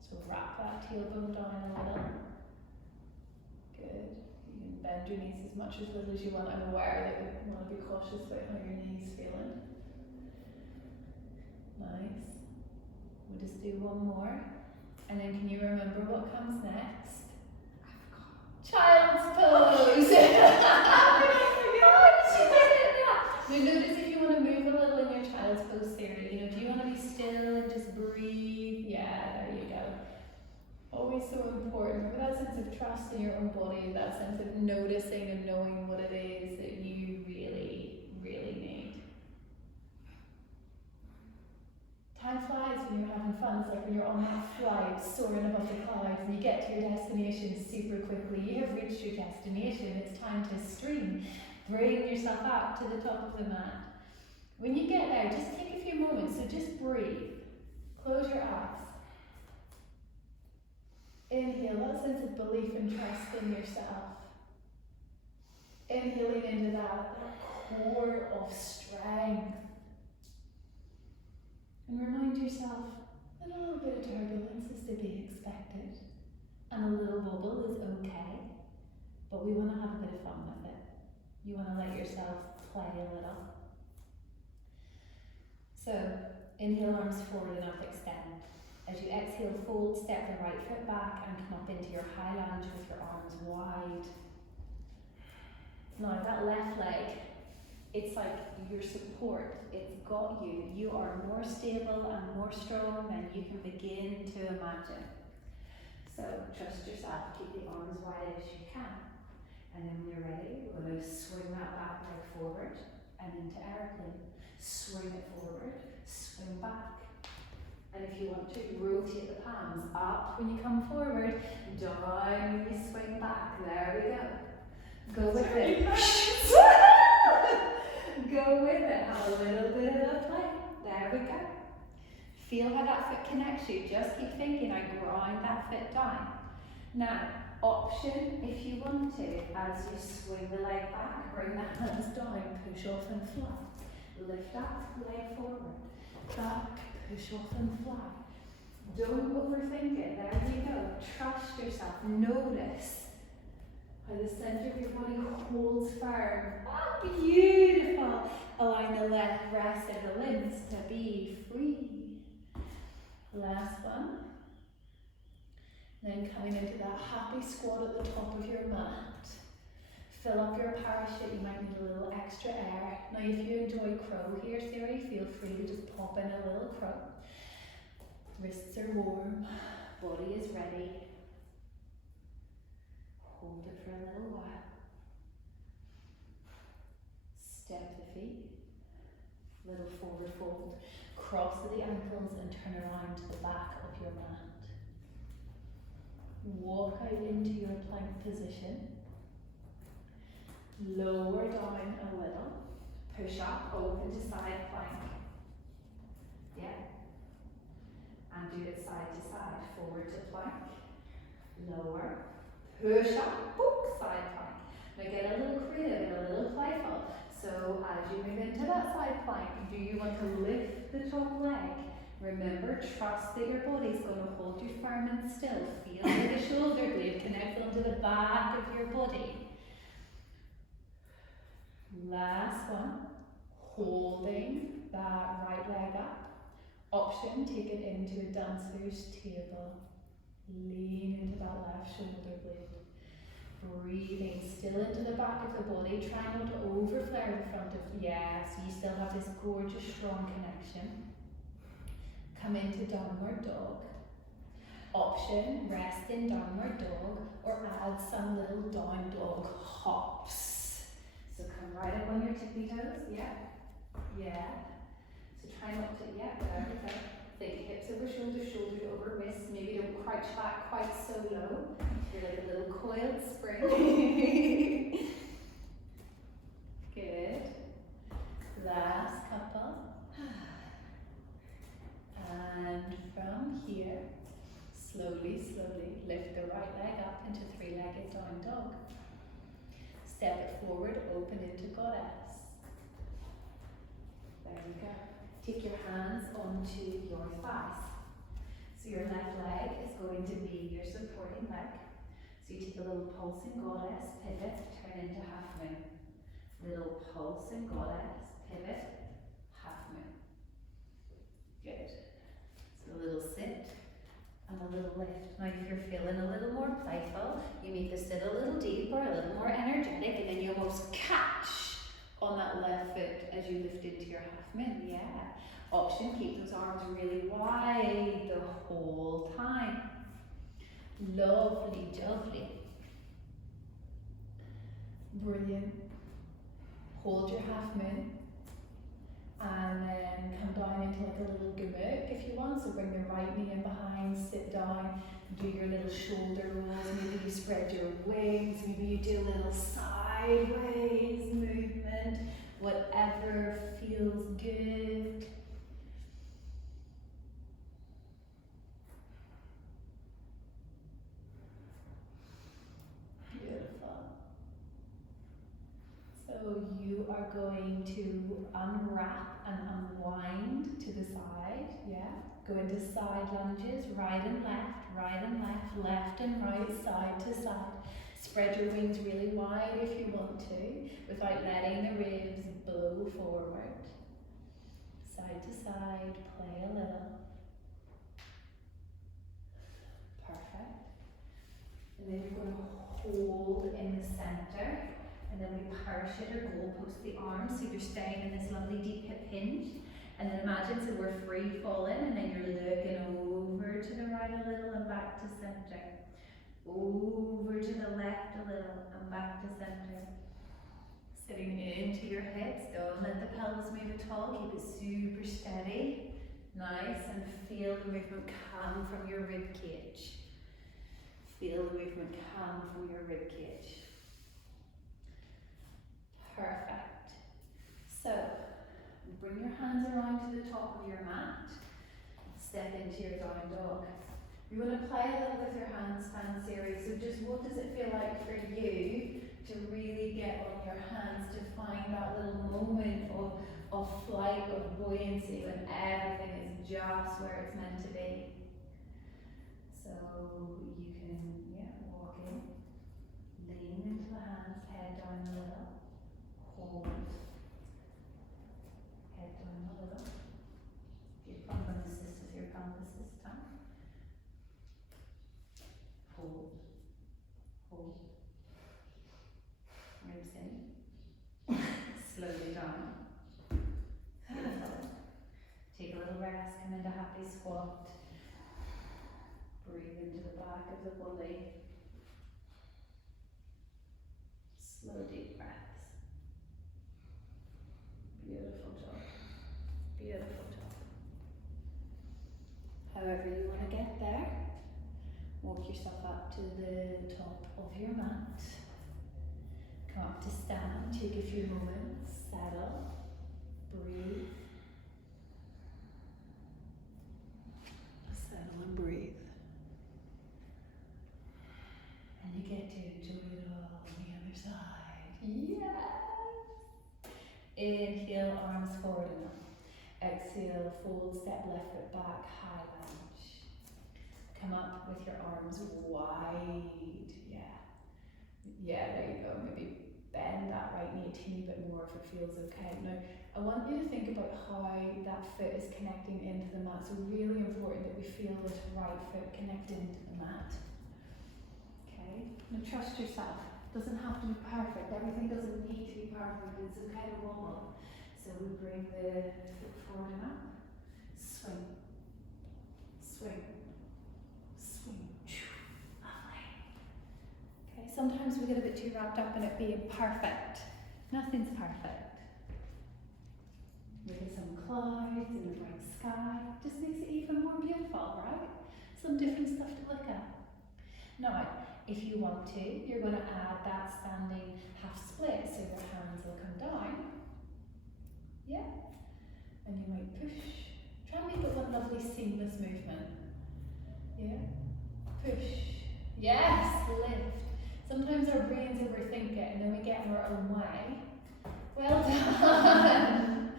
So wrap that tailbone down a little. bend your knees as much as little as you want. I'm aware that you want to be cautious about how your knees feeling. Nice. We'll just do one more. And then can you remember what comes next? Child's pose. Now notice if you want to move a little in your child's pose, Siri. You know, do you want to be still and just breathe? Yeah, there you go. Always so important. Remember that sense of trust in your own body, that sense of noticing and knowing what it is that you really, really need. Time flies when you're having fun. It's like when you're on that flight, soaring above the clouds, and you get to your destination super quickly. You have reached your destination. It's time to stream. Bring yourself up to the top of the mat. When you get there, just take a few moments. So just breathe. Close your eyes. Inhale that sense of belief and trust in yourself. Inhaling into that core of strength. And remind yourself that a little bit of turbulence is to be expected. And a little wobble is okay. But we want to have a bit of fun with it. You want to let yourself play a little. So, inhale, arms forward and up, extend. As you exhale, fold, step the right foot back and come up into your high lunge with your arms wide. Now that left leg, it's like your support, it's got you. You are more stable and more strong than you can begin to imagine. So trust yourself, keep the arms wide as you can. And then when you're ready, we're going to swing that back leg forward and into airplane. Swing it forward, swing back. And if you want to, rotate the palms up when you come forward, down when you swing back. There we go. Go with it. Go with it. Have a little bit of a play. There we go. Feel how that foot connects you. Just keep thinking, I grind that foot down. Now, option if you want to, as you swing the leg back, bring the hands down, push off and fly. Lift that leg forward, back, push off and fly. Don't overthink it, there you go. Trust yourself, notice how the centre of your body holds firm. Oh, beautiful. Allowing the rest of the limbs to be free. Last one. Then coming into that happy squat at the top of your mat. Fill up your parachute, you might need a little extra air. Now if you enjoy crow here, Siri, feel free to just pop in a little crow. Wrists are warm, body is ready. Hold it for a little while. Step the feet, little forward fold. Cross the ankles and turn around to the back of your mat. Walk out into your plank position. Lower down a little. Push up, open to side plank. Yeah. And do it side to side. Forward to plank. Lower. Push up, boop, side plank. Now get a little creative and a little playful. So as you move into that side plank, do you want to lift the top leg? Remember, trust that your body's going to hold you firm and still. Feel like the shoulder blade connects onto the back of your body. Last one. Holding that right leg up. Option, take it into a dancer's table. Lean into that left shoulder blade. Breathing still into the back of the body. Try not to overflare the front of, so you still have this gorgeous strong connection. Come into downward dog. Option, rest in downward dog or add some little down dog hops. So come right up on your tippy toes, yeah. So try not to, there we go. Think hips over shoulders, shoulders over wrists. Maybe don't crouch back quite so low. You're like a little coiled spring. Good. Last couple. And from here, slowly, lift the right leg up into three-legged down dog. Step it forward, open into goddess. There you go. Take your hands onto your thighs. So your left leg is going to be your supporting leg. So you take a little little pulsing goddess, pivot, turn into half moon. Little pulsing goddess, pivot, half moon. Good. So a little sit and a little lift. Now if you're feeling a little more playful, you make the sit a little deeper, a little more energetic, and then you almost catch on that left foot as you lift into your half moon. Yeah. Option, keep those arms really wide the whole time. Lovely, lovely. Brilliant. Hold your half moon and then come down into like a little gumuk if you want. So bring the right knee in behind, sit down, do your little shoulder rolls. Maybe you spread your wings, maybe you do a little sideways movement, whatever feels good. So you are going to unwrap and unwind to the side, yeah? Go into side lunges, right and left, left and right, side to side. Spread your wings really wide if you want to, without letting the ribs blow forward. Side to side, play a little. Perfect. And then you're going to hold in the center. And then we parachute or goalpost the arms, so you're staying in this lovely deep hip hinge. And then imagine, so we're free falling, and then you're looking over to the right a little and back to center. Over to the left a little and back to center. Sitting into your hips, don't let the pelvis move at all, keep it super steady. Nice, and feel the movement come from your rib cage. Feel the movement come from your rib cage. Perfect. So, bring your hands around to the top of your mat. Step into your down dog. You're going to play a little with your handstand, Siri. So just what does it feel like for you to really get on your hands, to find that little moment of flight, of buoyancy, when everything is just where it's meant to be. So you can, walk in, lean into the hands, head down a little. Hold, head down a little. If you're going to assist with your pelvis this time. Hold, hold. Ribs in. Slowly down. Beautiful. Take a little rest, come into happy squat. Breathe into the back of the body. Slow deep breaths. Beautiful job. Beautiful job. However you want to get there, walk yourself up to the top of your mat. Come up to stand, take a few moments, settle, breathe. Settle and breathe. And you get to enjoy it all on the other side. Yes! Inhale, arms forward enough. Exhale, fold, step left foot back, high lunge. Come up with your arms wide. Yeah, there you go. Maybe bend that right knee a teeny bit more if it feels okay. Now, I want you to think about how that foot is connecting into the mat. So really important that we feel this right foot connected into the mat. Okay, now trust yourself. Doesn't have to be perfect. Everything doesn't need to be perfect. It's okay to wobble. So we bring the foot forward and up. Swing. Swing. Swing. Lovely. Okay, sometimes we get a bit too wrapped up in it being perfect. Nothing's perfect. Maybe some clouds in the bright sky. Just makes it even more beautiful, right? Some different stuff to look at. Now, if you want to, you're going to add that standing half split, so your hands will come down. Yeah? And you might push. Try and make it one lovely seamless movement. Yeah? Push. Yes! Lift. Sometimes our brains overthink it and then we get in our own way. Well done!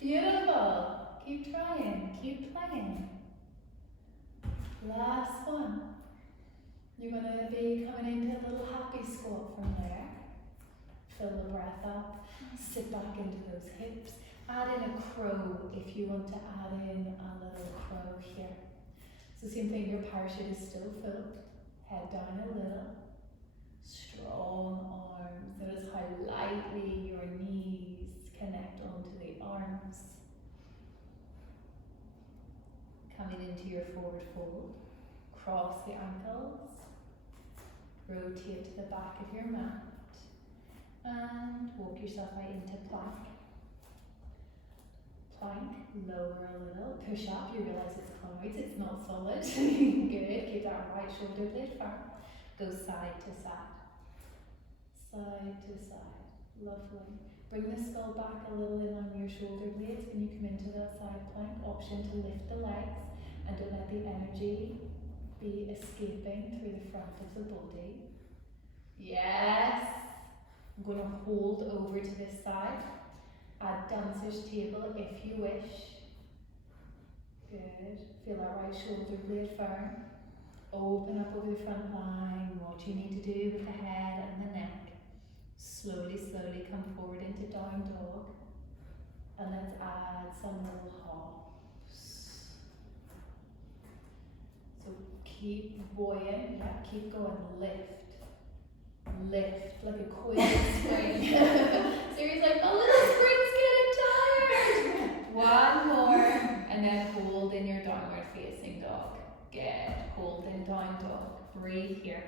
Beautiful. Keep trying. Keep playing. Last one. You're going to be coming into a little half squat from there. Fill the breath up, sit back into those hips. Add in a crow if you want to add in a little crow here. So same thing, your parachute is still full. Head down a little. Strong arms. Notice how lightly your knees connect onto the arms. Coming into your forward fold. Cross the ankles. Rotate to the back of your mat. And walk yourself out into plank. Plank, lower a little, push up, you realise it's clouds, it's not solid. Good, keep that right shoulder blade firm. Go side to side. Side to side, lovely. Bring the skull back a little in on your shoulder blades when you come into that side plank. Option to lift the legs and don't let the energy be escaping through the front of the body. Yes! I'm going to hold over to this side. Add dancer's table if you wish. Good. Feel that right shoulder blade firm. Open up over the front line. What you need to do with the head and the neck. Slowly, slowly come forward into down dog. And let's add some little hops. So keep buoyant. Yeah, keep going. Lift. Lift like a coiled spring. Siri's like, the little spring's getting tired. One more, and then hold in your downward facing dog. Good. Hold in down dog. Breathe here.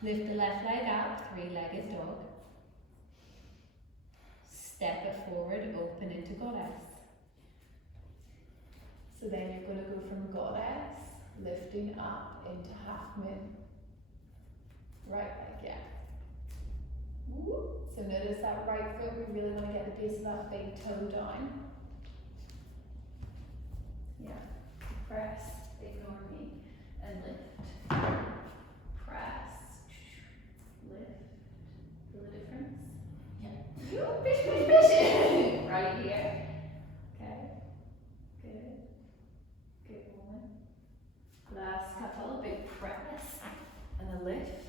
Lift the left leg out, three-legged dog. Step it forward, open into goddess. So then you're going to go from goddess, lifting up into half moon. Right leg, yeah. Woo. So notice that right foot, we really want to get the base of that big toe down. Yeah. Press, ignore me, and lift. Press, lift. Feel the difference? Yeah. You fish. Right here. Okay. Good. Good woman. Last couple, big press, and a lift.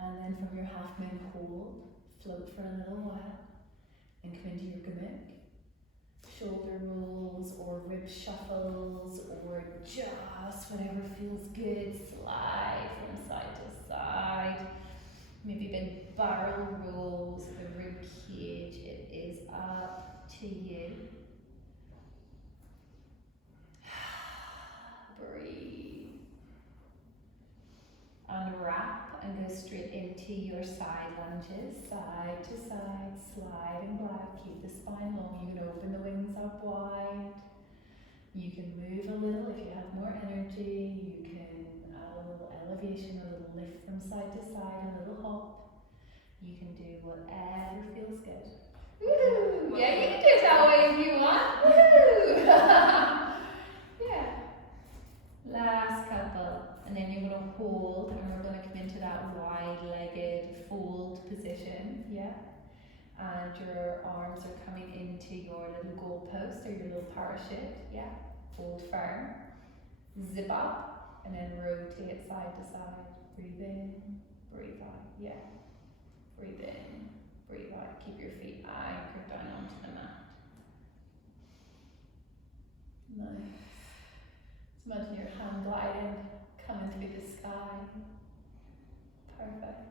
And then from your half moon hold, float for a little while and come into your gamut. Shoulder rolls or rib shuffles or just whatever feels good. Slide from side to side. Maybe big barrel rolls of the rib cage. It is up to you. Breathe. Unwrap and go straight into your side lunges, side to side, slide and glide. Keep the spine long. You can open the wings up wide. You can move a little if you have more energy. You can add a little elevation, a little lift from side to side, a little hop. You can do whatever feels good. Woo! Yeah, you can do it that way if you want. Woo! Yeah. Last couple. And then you're going to hold, and we're going to come into that wide-legged fold position, yeah? And your arms are coming into your little goalpost or your little parachute, yeah? Hold firm, zip up, and then rotate side to side. Breathe in, breathe out, yeah? Breathe in, breathe out. Keep your feet anchored down onto the mat. Nice. So imagine your hand gliding. Coming through the sky. Perfect.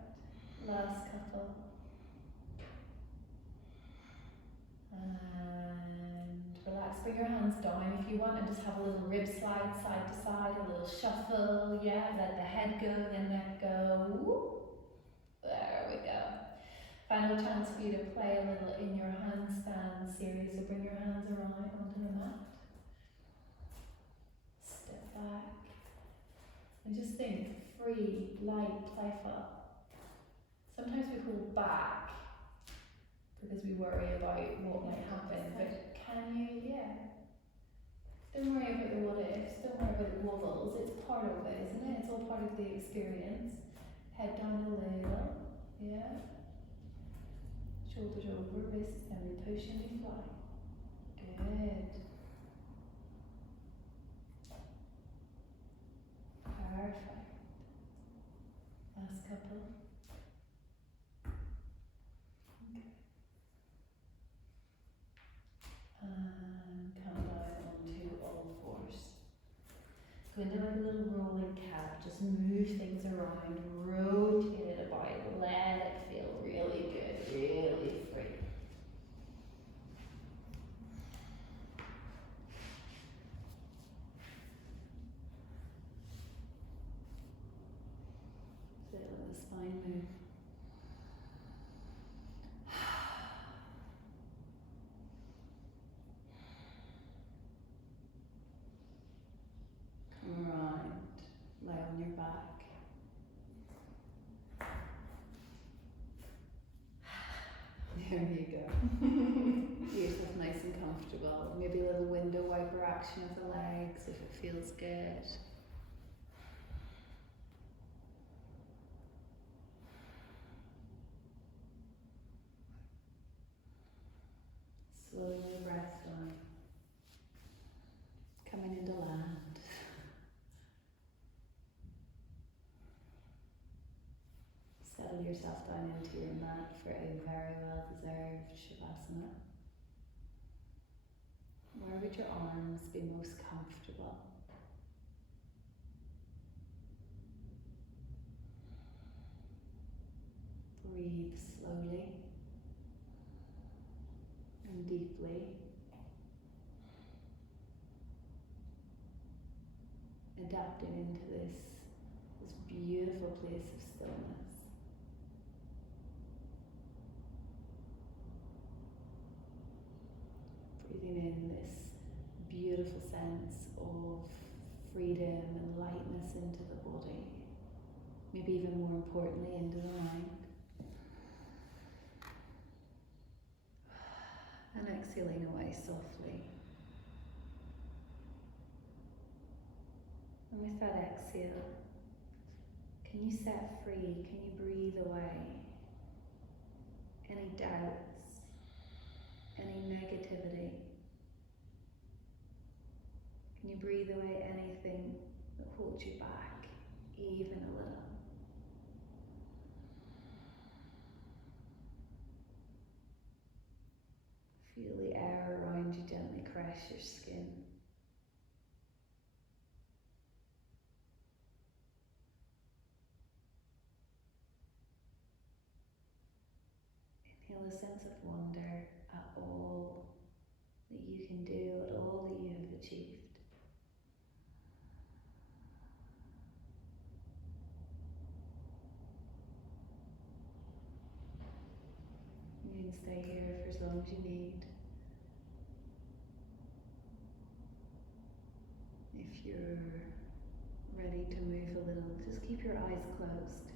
Last couple. And relax. Bring your hands down if you want and just have a little rib slide side to side, a little shuffle. Yeah, let the head go, the neck go. Whoop. There we go. Final chance for you to play a little in your handstand series. So bring your hands around onto the mat. Step back. And just think, free, light, playful. Sometimes we hold back because we worry about what might happen, but can you, yeah. Don't worry about the what ifs, don't worry about the wobbles, it's part of it, isn't it? It's all part of the experience. Head down a little, yeah. Shoulders over, wrists, and we push and we fly. Good. Go into like a little rolling cap, just move things around, rotate it about, let it feel really good, really free. Feel the spine move. Come around, lie on your back. There you go. Get yourself nice and comfortable. Maybe a little window wiper action of the legs if it feels good. Slowly breath down. Coming into land. Settle yourself down into your mat for a very well deserved Shavasana. Where would your arms be most comfortable? Breathe slowly and deeply. Adapting into this beautiful place of stillness. Breathing in this beautiful sense of freedom and lightness into the body. Maybe even more importantly, into the mind. And exhaling away softly. And with that exhale, can you set free, can you breathe away any doubts, any negativity? Can you breathe away anything that holds you back, even a little? Feel the air around you gently caress your skin. Inhale a sense of wonder at all that you can do, at all that you have achieved. You can stay here for as long as you need. If you're ready to move a little, just keep your eyes closed.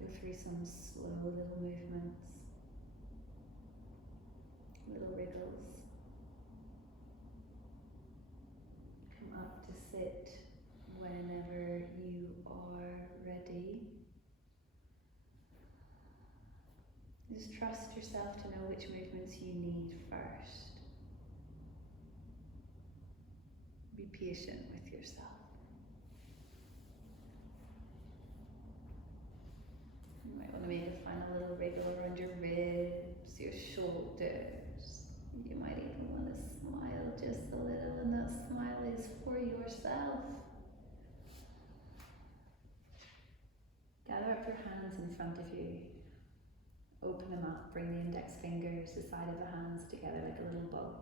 Go through some slow little movements, little wriggles. Come up to sit whenever you are ready. Just trust yourself to know which movements you need first. Be patient with yourself. You might want to maybe find a little wriggle around your ribs, your shoulders. You might even want to smile just a little, and that smile is for yourself. Gather up your hands in front of you. Open them up, bring the index fingers, the side of the hands together like a little bow.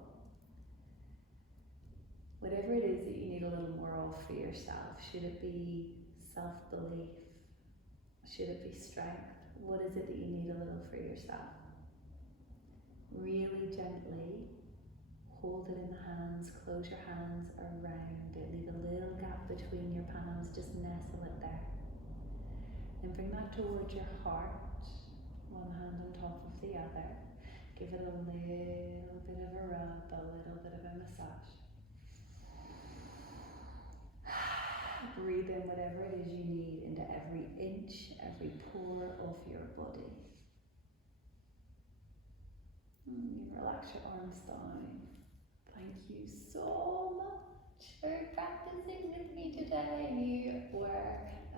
Whatever it is that you need a little more of for yourself, should it be self-belief? Should it be strength? What is it that you need a little for yourself? Really gently hold it in the hands, close your hands around it, leave a little gap between your palms, just nestle it there. And bring that towards your heart, one hand on top of the other. Give it a little bit of a rub, a little bit of a massage. Breathe in whatever it is you need into every inch, every pore of your body. And relax your arms down. Thank you so much for practicing with me today. You were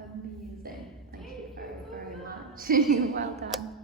amazing. Thank you very, very much. Well done.